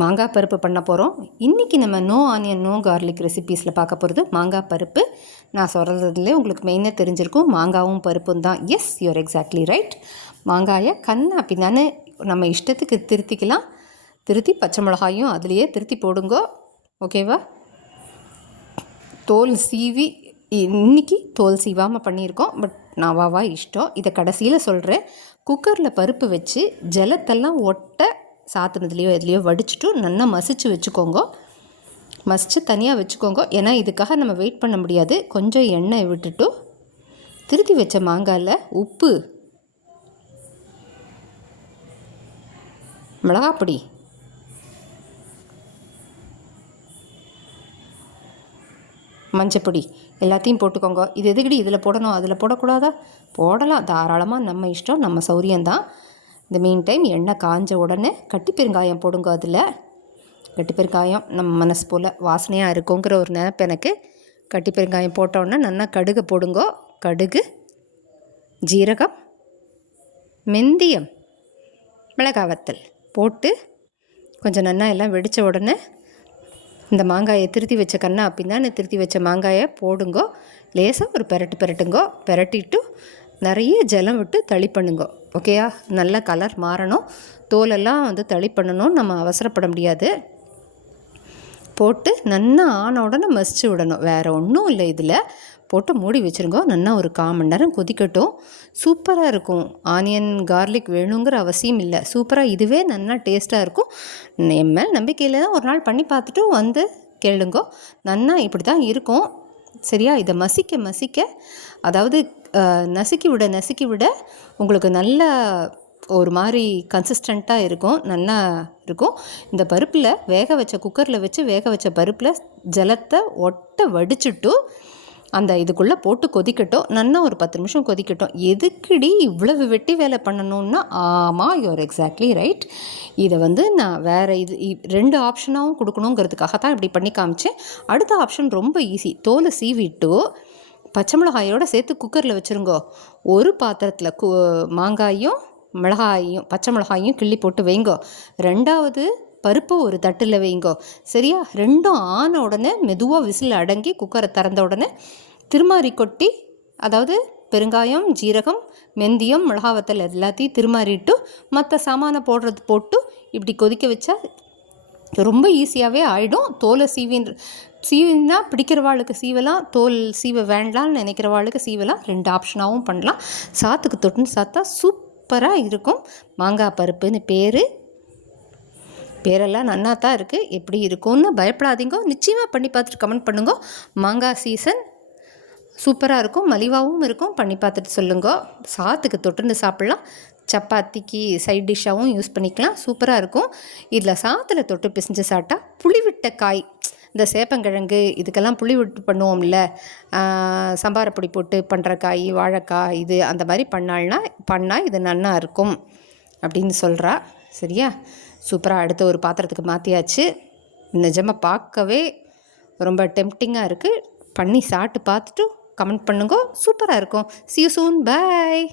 மாங்காய் பருப்பு பண்ண போகிறோம். இன்றைக்கி நம்ம நோ ஆனியன் நோ கார்லிக் ரெசிபீஸில் பார்க்க போகிறது மாங்காய் பருப்பு. நான் சொல்கிறதுலே உங்களுக்கு மெயினாக தெரிஞ்சிருக்கும், மாங்காவும் பருப்பும் தான். Yes, you're exactly right. மாங்காயை கண்ணா பின்னான்னு நம்ம இஷ்டத்துக்கு திருத்திக்கலாம். திருத்தி பச்சை மிளகாயும் அதுலேயே திருத்தி போடுங்கோ. ஓகேவா? தோல் சீவி இன்றைக்கி தோல் சீவாமல் பண்ணியிருக்கோம். பட் நான் வாவா இஷ்டம். இதை கடைசியில் சொல்கிறேன். குக்கரில் பருப்பு வச்சு ஜலத்தெல்லாம் ஒட்ட சாத்துனதுலேயோ எதுலேயோ வடிச்சுட்டு நல்லா மசிச்சு வச்சுக்கோங்க. மசித்து தனியாக வச்சுக்கோங்க. ஏன்னா இதுக்காக நம்ம வெயிட் பண்ண முடியாது. கொஞ்சம் எண்ணெய் விட்டுட்டு திருத்தி வச்ச மாங்காயில் உப்பு, மிளகாப்பொடி, மஞ்சப்பொடி எல்லாத்தையும் போட்டுக்கோங்க. இது எதுக்கடி இதில் போடணும் அதில் போடக்கூடாதா? போடலாம், தாராளமாக நம்ம இஷ்டம், நம்ம சௌரியம்தான். இந்த மீன் டைம் எண்ணெய் காஞ்ச உடனே கட்டி பெருங்காயம் போடுங்க. அதில் கட்டி பெருங்காயம் நம்ம மனசு போல் வாசனையாக இருக்குங்கிற ஒரு நினைப்பு எனக்கு. கட்டி பெருங்காயம் போட்டோடனே நல்லா கடுகு போடுங்க. கடுகு, ஜீரகம், மெந்தியம், மிளகாய் வத்தல் போட்டு கொஞ்சம் நல்லா எல்லாம் வெடித்த உடனே இந்த மாங்காயை திருத்தி வச்ச கண்ணா அப்படின்னா திருத்தி வச்ச மாங்காயை போடுங்கோ. லேசாக ஒரு பெரட்டுங்கோ. பெரட்டிட்டு நிறைய ஜலம் விட்டு தளி பண்ணுங்க. ஓகேயா? நல்ல கலர் மாறணும். தோலெல்லாம் தளி பண்ணணும். நம்ம அவசரப்பட முடியாது. போட்டு நல்லா ஆன உடனே மசிச்சு விடணும். வேறு ஒன்றும் இல்லை. இதில் போட்டு மூடி வச்சுருங்க. நல்லா ஒரு 1/4 மணி நேரம் கொதிக்கட்டும். சூப்பராக இருக்கும். ஆனியன் கார்லிக் வேணுங்கிற அவசியம் இல்லை. சூப்பராக இதுவே நல்லா டேஸ்ட்டாக இருக்கும். என் மேல் நம்பிக்கையில் தான் ஒரு நாள் பண்ணி பார்த்துட்டு கேளுங்கோ. நல்லா இப்படி தான் இருக்கும். சரியா? இதை மசிக்க அதாவது நசுக்கி விட உங்களுக்கு நல்ல ஒரு மாதிரி கன்சிஸ்டண்ட்டாக இருக்கும். நல்லா இருக்கும். இந்த பருப்பில் குக்கரில் வச்சு வேக வச்ச பருப்பில் ஜலத்தை ஒட்ட வடிச்சுட்டு அந்த இதுக்குள்ளே போட்டு கொதிக்கட்டும். நல்லா ஒரு 10 நிமிஷம் கொதிக்கட்டும். எதுக்குடி இவ்வளவு வெட்டி வேலை பண்ணணுன்னா, ஆமாம், யூஆர் எக்ஸாக்ட்லி ரைட். இதை நான் வேறு 2 ஆப்ஷனாகவும் கொடுக்கணுங்கிறதுக்காக தான் இப்படி பண்ணி காமிச்சேன். அடுத்த ஆப்ஷன் ரொம்ப ஈஸி. தோலை சீவிட்டு பச்சை மிளகாயோடு சேர்த்து குக்கரில் வச்சுருங்கோ. ஒரு பாத்திரத்தில் மாங்காயும் மிளகாயும் பச்சை மிளகாயும் கிள்ளி போட்டு வைங்கோ. 2வது பருப்பு ஒரு தட்டில் வைங்கோ. சரியா? 2ம் ஆன உடனே மெதுவாக விசில் அடங்கி குக்கரை திறந்த உடனே திருமாரி கொட்டி, அதாவது பெருங்காயம், ஜீரகம், மெந்தியம், மிளகாவத்தல் எல்லாத்தையும் திருமாறிட்டு மற்ற சாமானை போட்டு இப்படி கொதிக்க வச்சா ரொம்ப ஈஸியாகவே ஆகிடும். தோலை சீவினா பிடிக்கிறவாளுக்கு சீவலாம், தோல் சீவ வேண்டாம்னு நினைக்கிறவாளுக்கு சீவலாம். 2 ஆப்ஷனாகவும் பண்ணலாம். சாத்துக்கு தொட்டுன்னு சாத்தா சூப்பராக இருக்கும். மாங்காய் பருப்புன்னு பேரெல்லாம் நன்னா தான் இருக்குது. எப்படி இருக்கும்னு பயப்படாதீங்க. நிச்சயமாக பண்ணி பார்த்துட்டு கமெண்ட் பண்ணுங்க. மாங்காய் சீசன் சூப்பராக இருக்கும், மலிவாகவும் இருக்கும். பண்ணி பார்த்துட்டு சொல்லுங்க. சாத்துக்கு தொட்டுன்னு சாப்பிட்லாம். சப்பாத்திக்கு சைட் டிஷ்ஷாகவும் யூஸ் பண்ணிக்கலாம். சூப்பராக இருக்கும். இதில் சாத்தில் தொட்டு பிசைஞ்சு சாப்பிட்டா புளிவிட்ட காய், இந்த சேப்பங்கிழங்கு இதுக்கெல்லாம் புளி விட்டு பண்ணுவோம்ல, சம்பாரப்பொடி போட்டு பண்ணுற காய், வாழைக்காய், இது அந்த மாதிரி பண்ணால் இது நல்லா இருக்கும் அப்படின்னு சொல்கிறா. சரியா? சூப்பராக அடுத்த ஒரு பாத்திரத்துக்கு மாற்றியாச்சு. நிஜமாக பார்க்கவே ரொம்ப டெம்ப்டிங்காக இருக்குது. பண்ணி சாப்பிட்டு பார்த்துட்டு கமெண்ட் பண்ணுங்க. சூப்பராக இருக்கும். See you soon. Bye.